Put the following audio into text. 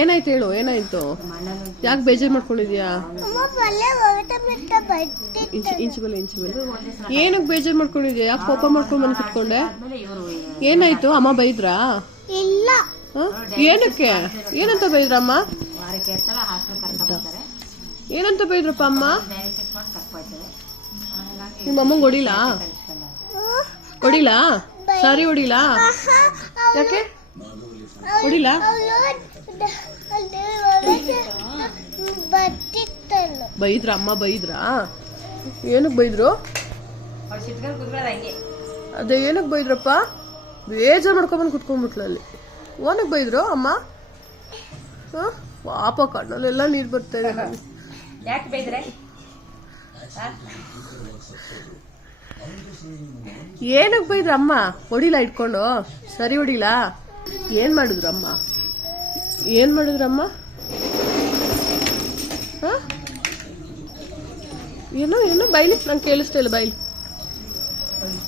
ಏನಾಯ್ತು ಹೇಳು, ಏನಾಯ್ತು? ಯಾಕೆ ಬೇಜಾರು ಮಾಡ್ಕೊಂಡಿದ್ಯಾ? ಇಂಚು ಬಲೆ ಏನಕ್ಕೆ ಬೇಜಾರು ಮಾಡ್ಕೊಂಡಿದ್ಯಾ? ಯಾಕೆ ಕೋಪ ಮಾಡ್ಕೊಂಡು ಬಂದು ಕುತ್ಕೊಂಡೆ? ಏನಾಯ್ತು? ಅಮ್ಮ ಬೈದ್ರಾ? ಇಲ್ಲ. ಏನಕ್ಕೆ? ಏನಂತ ಬೈದ್ರಮ್ಮ? ಏನಂತ ಬೈದ್ರಪ್ಪ ಅಮ್ಮ? ನಿಮ್ಮ ಅಮ್ಮಂಗೆ ಹೊಡಿಲಾ? ಹೊಡಿಲಾ? ಸಾರಿ ಹೊಡಿಲಾ? ಯಾಕೆ ಹೊಡಿಲಾ? ಬೈದ್ರ? ಅಮ್ಮ ಬೈದ್ರಾ? ಏನಕ್ಕೆ ಬೈದ್ರು? ಅದೇ ಏನಕ್ಕೆ ಬೈದ್ರಪ್ಪ? ಬೇಜಾರು ಮಾಡ್ಕೊಂಬಂದು ಕುತ್ಕೊಂಡ್ಬಿಟ್ಲು ಅಲ್ಲಿ. ಓನಕ್ಕೆ ಬೈದ್ರು ಅಮ್ಮ? ಪಾಪ ಕಣ್ಣಲ್ಲೆಲ್ಲ ನೀರು ಬರ್ತಾ ಇದೆ. ಯಾಕೆ ಬೈದ್ರೆ? ಏನಕ್ಕೆ ಬೈದ್ರ ಅಮ್ಮ? ಹೊಡಿಲಾ ಇಟ್ಕೊಂಡು? ಸರಿ ಹೊಡಿಲಾ? ಏನ್ ಮಾಡಿದ್ರಮ್ಮ? ಏನ್ ಮಾಡಿದ್ರಮ್ಮ? ಏನೋ ಏನೋ ಬೈಲಿ, ನಂಗೆ ಕೇಳಿಸ್ತಾ ಇಲ್ಲ, ಬೈಲಿ.